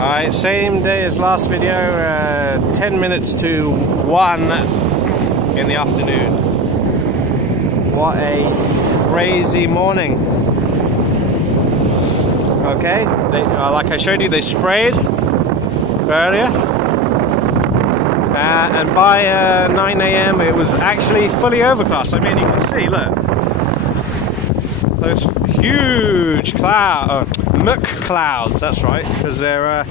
Alright, same day as last video, 10 minutes to 1 in the afternoon. What a crazy morning. Okay, like I showed you, they sprayed earlier. And by 9 AM it was actually fully overcast. I mean, you can see, look. Those huge muck clouds, that's right, because they're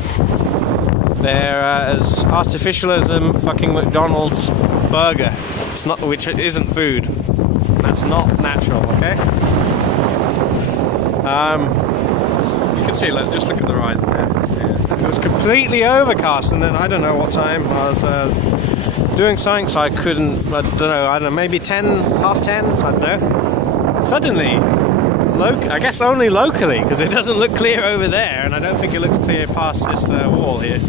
as artificial as a fucking McDonald's burger. It's not, which isn't food. That's not natural, okay? You can see, look, just look at the horizon there. Yeah. It was completely overcast, and then I don't know what time I was doing something, so I couldn't. I don't know, maybe 10, half 10. I don't know. Suddenly, I guess only locally, because it doesn't look clear over there, and I don't think it looks clear past this wall here.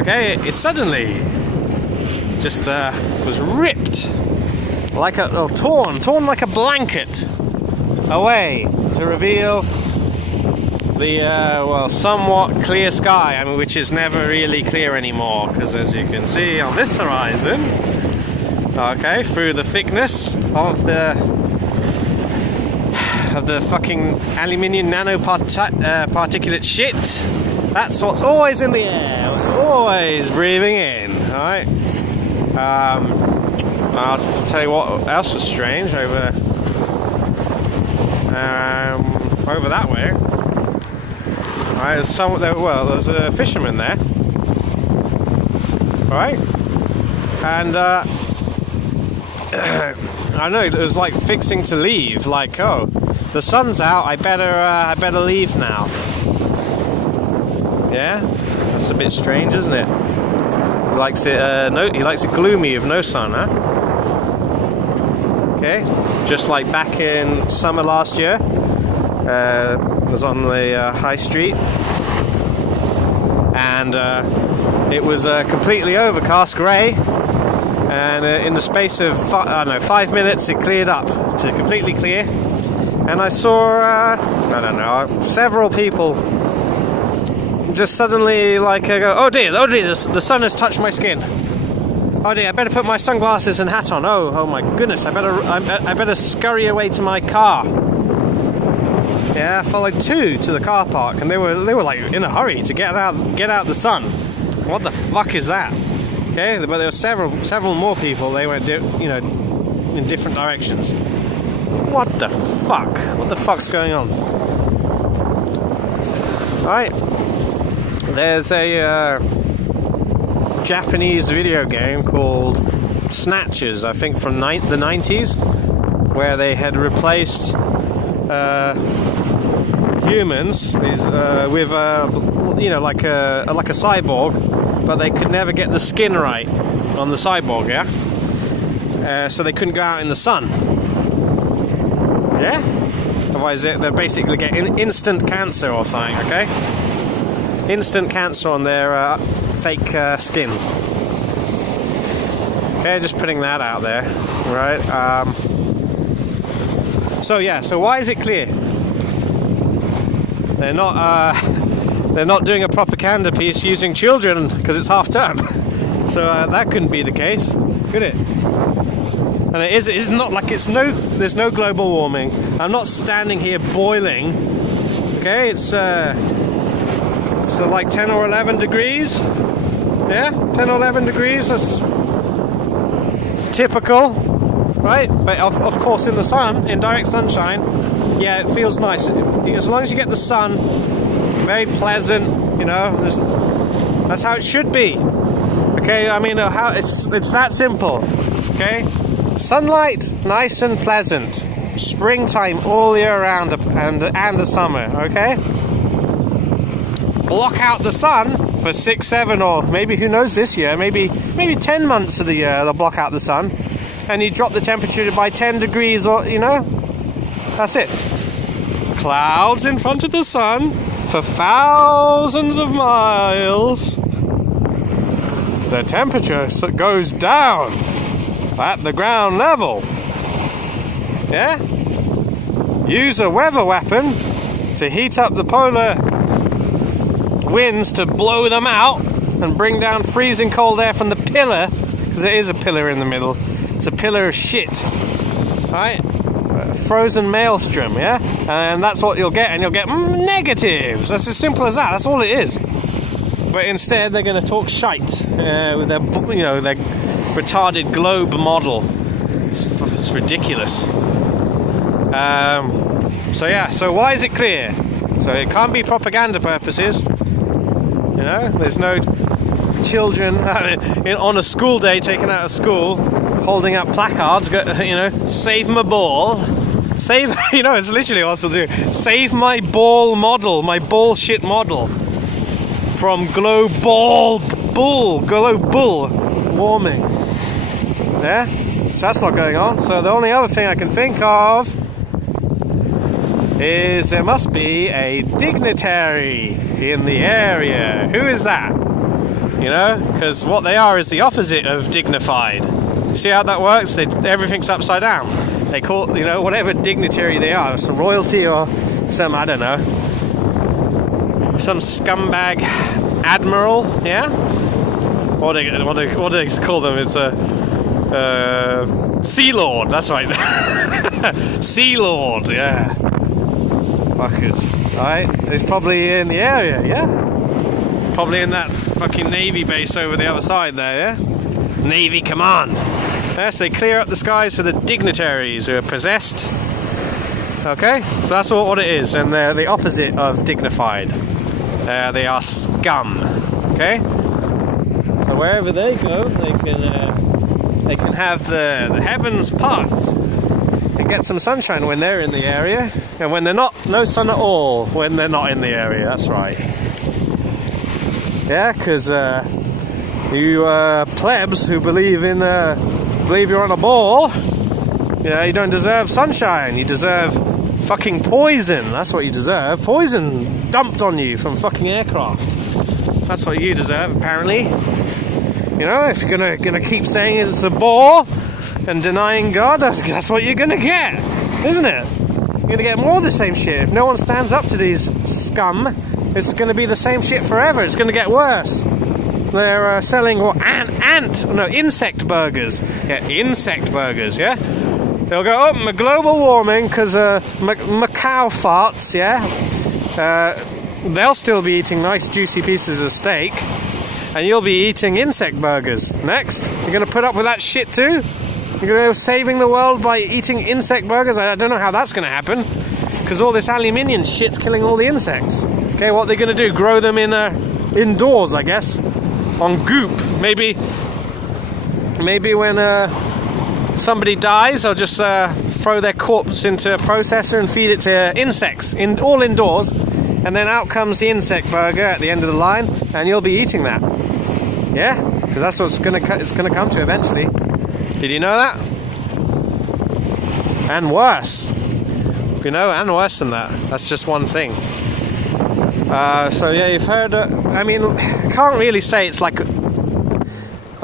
Okay, it suddenly just was ripped like torn like a blanket away to reveal the well, somewhat clear sky. I mean, which is never really clear anymore, because as you can see on this horizon, okay, through the thickness of the fucking aluminium nanoparticulate shit, that's what's always in the air, always breathing in. All right. I'll tell you what else was strange over that way. Right, there's a fisherman there. All right, and I know it was like fixing to leave. Like, oh, the sun's out. I better leave now. Yeah, that's a bit strange, isn't it? He likes it. He likes it gloomy with no sun, huh? Okay, just like back in summer last year. I was on the high street, and it was completely overcast, grey, and in the space of 5 minutes it cleared up to completely clear, and I saw I don't know, several people just suddenly like go, oh dear, the sun has touched my skin. Oh dear, I better put my sunglasses and hat on. Oh my goodness, I better scurry away to my car. Yeah, I followed two to the car park, and they were like in a hurry to get out the sun. What the fuck is that? Okay, but there were several more people. They went, in different directions. What the fuck? What the fuck's going on? All right, there's a Japanese video game called Snatchers, I think from the 90s, where they had replaced humans with like a cyborg, but they could never get the skin right on the cyborg, yeah. So they couldn't go out in the sun, yeah. Otherwise, they're basically getting instant cancer or something. Okay, instant cancer on their fake skin. Okay, just putting that out there, right? So yeah, so why is it clear? They're not doing a propaganda piece using children because it's half term. So that couldn't be the case, could it? And it's not like there's no global warming. I'm not standing here boiling. Okay, it's like 10 or 11 degrees. Yeah, 10 or 11 degrees. It's typical, right? But of course, in the sun, in direct sunshine, yeah, it feels nice. As long as you get the sun, very pleasant. That's how it should be. Okay, I mean, it's that simple. Okay, sunlight, nice and pleasant. Springtime all year round, and the summer. Okay. Block out the sun for 6, 7, or maybe, who knows, this year, maybe 10 months of the year they'll block out the sun, and you drop the temperature by 10 degrees, or that's it. Clouds in front of the sun for thousands of miles. The temperature goes down at the ground level. Yeah? Use a weather weapon to heat up the polar winds to blow them out and bring down freezing cold air from the pillar, because there is a pillar in the middle. It's a pillar of shit, right? Frozen maelstrom, yeah? And that's what you'll get, and you'll get negatives. That's as simple as that. That's all it is. But instead, they're going to talk shite with their, their retarded globe model. It's ridiculous. So yeah. So why is it clear? So it can't be propaganda purposes. You know, there's no children on a school day taken out of school holding up placards. You know, save my ball. Save. You know, it's literally what they'll do. Save my ball model. My bullshit model. From global warming. Yeah? So that's not going on. So the only other thing I can think of is there must be a dignitary in the area. Who is that? You know? Because what they are is the opposite of dignified. You see how that works? Everything's upside down. They call, you know, whatever dignitary they are, some royalty or some, I don't know, some scumbag admiral, yeah? What do they call them? It's a Sea Lord, that's right. Sea Lord, yeah. Fuckers. Alright, he's probably in the area, yeah? Probably in that fucking Navy base over the other side there, yeah? Navy Command. Yes, they clear up the skies for the dignitaries who are possessed. Okay, so that's what it is, and they're the opposite of dignified. They are scum. Okay, so wherever they go, they can have the heavens part and get some sunshine when they're in the area, and when they're not, no sun at all when they're not in the area. That's right. Yeah, because you plebs who believe you're on a ball, you know, you don't deserve sunshine. You deserve fucking poison. That's what you deserve. Poison dumped on you from fucking aircraft. That's what you deserve, apparently. You know, if you're gonna keep saying it's a bore and denying God, that's what you're gonna get, isn't it? You're gonna get more of the same shit. If no one stands up to these scum, it's gonna be the same shit forever. It's gonna get worse. They're selling insect burgers. Yeah, insect burgers. Yeah. They'll go, oh, global warming because Macau farts, yeah? They'll still be eating nice juicy pieces of steak, and you'll be eating insect burgers. Next, you're going to put up with that shit too? You're going to go saving the world by eating insect burgers? I don't know how that's going to happen, because all this aluminium shit's killing all the insects. Okay, what they're going to do? Grow them in indoors, I guess, on goop. Maybe when somebody dies, they'll just throw their corpse into a processor and feed it to insects, all indoors, and then out comes the insect burger at the end of the line, and you'll be eating that. Yeah, because that's what it's gonna come to eventually. Did you know that? And worse, you know, and worse than that. That's just one thing. So yeah, you've heard. I mean, I can't really say it's like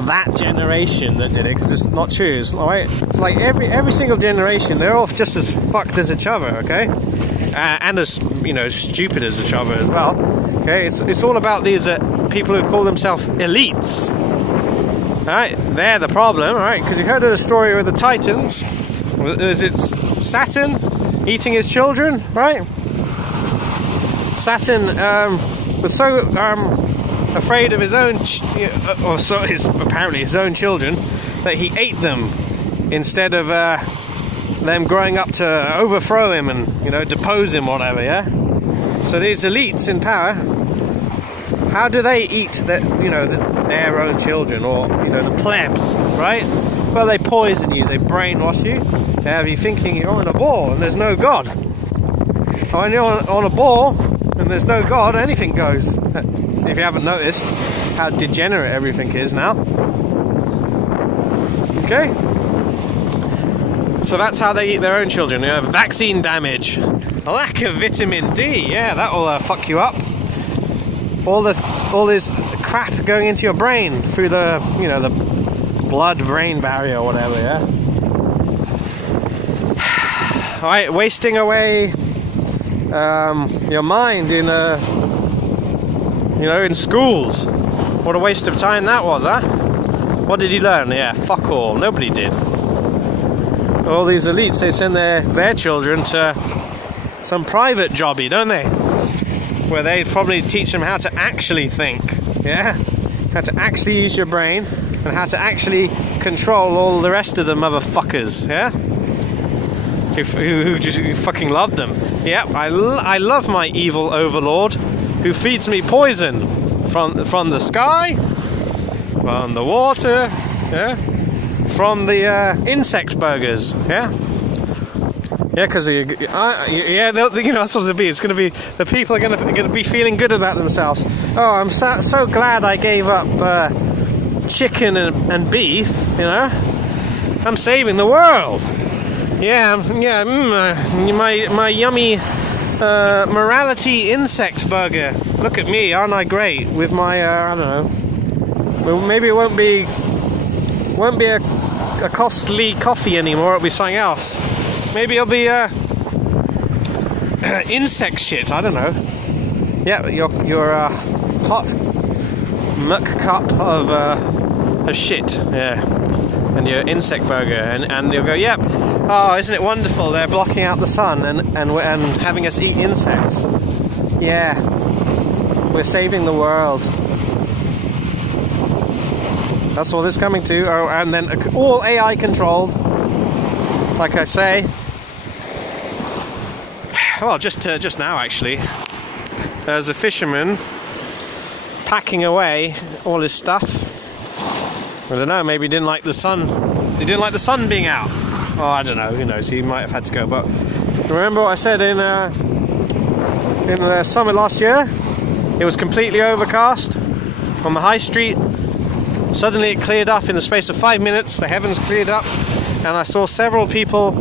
that generation that did it, because it's not true. It's like every single generation, they're all just as fucked as each other, okay, and as, you know, stupid as each other as well. Okay, it's all about these people who call themselves elites. All right, they're the problem. All right, because you heard of the story with the Titans. Was it Saturn eating his children? Right, Saturn was so afraid of his own, apparently his own children, that he ate them instead of them growing up to overthrow him and, you know, depose him, whatever. Yeah. So these elites in power, how do they eat their own children, or, you know, the plebs, right? Well, they poison you, they brainwash you, they have you thinking you're on a ball and there's no God. When you're on a ball and there's no God, anything goes. If you haven't noticed how degenerate everything is now. Okay? So that's how they eat their own children. You have vaccine damage, a lack of vitamin D. Yeah, that will fuck you up. All this crap going into your brain through the, you know, the blood-brain barrier or whatever. Yeah. All right, wasting away your mind in you know, in schools. What a waste of time that was, huh? What did he learn? Yeah, fuck all. Nobody did. All these elites, they send their children to some private jobby, don't they? Where they probably teach them how to actually think, yeah? How to actually use your brain and how to actually control all the rest of the motherfuckers, yeah? Who just fucking love them. Yep, I love my evil overlord who feeds me poison from the sky, from the water, yeah? From the insect burgers, yeah? Yeah, because yeah, you know, that's what it'll be. It's going to be the people are going to be feeling good about themselves. Oh, I'm so glad I gave up chicken and beef. You know, I'm saving the world. Yeah, my yummy morality insect burger. Look at me, aren't I great? With my I don't know. Well, maybe it won't be a costly coffee anymore. It'll be something else. Maybe it'll be insect shit. I don't know. Yeah, your hot muck cup of shit. Yeah, and your insect burger, and you'll go, yep. Oh, isn't it wonderful? They're blocking out the sun and having us eat insects. Yeah, we're saving the world. That's all it's coming to. Oh, and then all AI controlled. Like I say. Well, just now actually, there's a fisherman packing away all his stuff. I don't know. Maybe he didn't like the sun. He didn't like the sun being out. Oh, I don't know. Who knows? He might have had to go. But remember what I said in the summer last year? It was completely overcast on the high street. Suddenly it cleared up in the space of 5 minutes. The heavens cleared up, and I saw several people,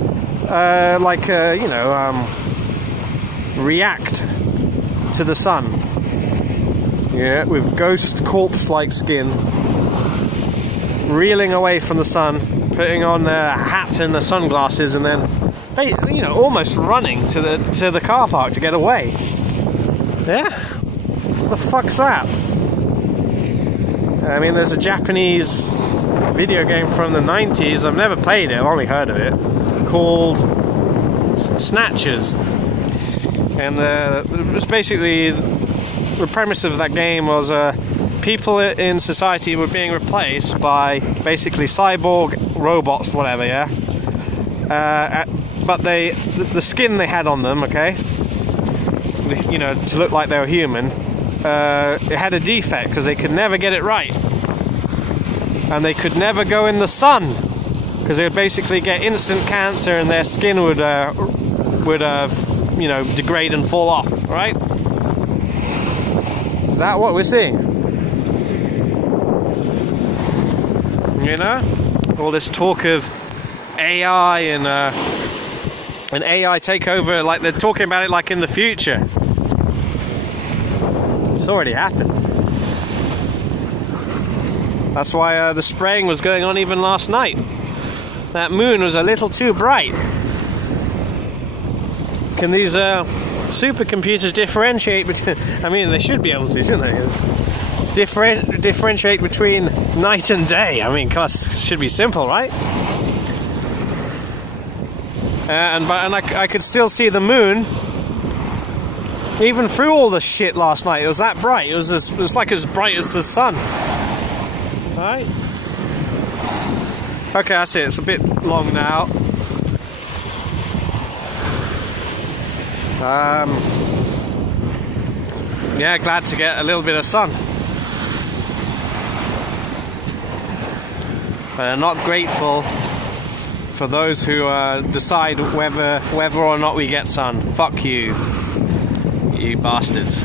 react to the sun. Yeah, with ghost corpse-like skin, reeling away from the sun, putting on their hat and the sunglasses, and then, you know, almost running to the car park to get away. Yeah, what the fuck's that? I mean, there's a Japanese video game from the 90s, I've never played it, I've only heard of it, called Snatchers. And it was basically, the premise of that game was people in society were being replaced by basically cyborg robots, whatever, yeah? But the skin they had on them, okay, you know, to look like they were human, it had a defect because they could never get it right, and they could never go in the sun because they would basically get instant cancer and their skin would you know, degrade and fall off. Right? Is that what we're seeing? You know, all this talk of AI and AI takeover, like they're talking about it like in the future. It's already happened. That's why the spraying was going on even last night. That moon was a little too bright. Can these supercomputers differentiate between... I mean, they should be able to, shouldn't they? Differentiate between night and day. I mean, it should be simple, right? And I could still see the moon even through all the shit last night. It was that bright. It was like as bright as the sun. Right? Okay, that's it. It's a bit long now. Yeah, glad to get a little bit of sun. Not grateful for those who decide whether or not we get sun. Fuck you, you bastards.